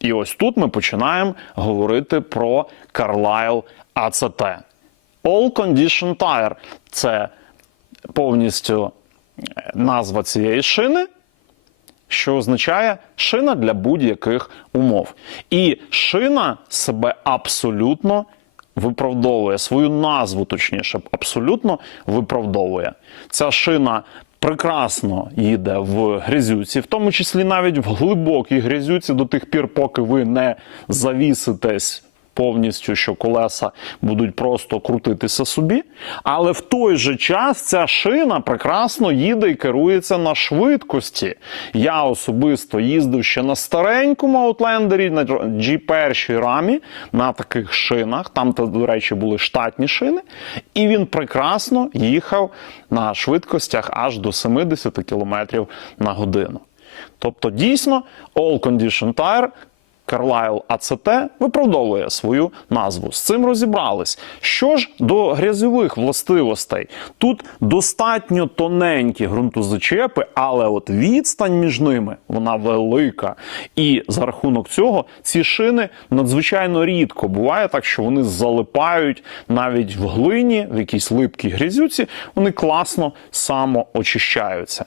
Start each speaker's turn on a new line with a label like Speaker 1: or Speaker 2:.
Speaker 1: І ось тут ми починаємо говорити про Carlisle ACT. All Condition Tire – це повністю е, назва цієї шини, що означає шина для будь-яких умов. І шина себе абсолютно виправдовує, свою назву, точніше, абсолютно виправдовує. Ця шина прекрасно їде в грязюці, в тому числі навіть в глибокій грязюці до тих пір, поки ви не завіситесь повністю, що колеса будуть просто крутитися собі. Але в той же час ця шина прекрасно їде і керується на швидкості. Я особисто їздив ще на старенькому аутлендері, на G1 рамі, на таких шинах. Там, до речі, були штатні шини. І він прекрасно їхав на швидкостях аж до 70 км на годину. Тобто, дійсно, All Condition Tire Carlisle ACT виправдовує свою назву. З цим розібрались. Що ж до грязьових властивостей? Тут достатньо тоненькі ґрунтозачепи, але от відстань між ними вона велика. І за рахунок цього ці шини надзвичайно рідко буває так, що вони залипають навіть в глині, в якійсь липкій грязюці, вони класно самоочищаються.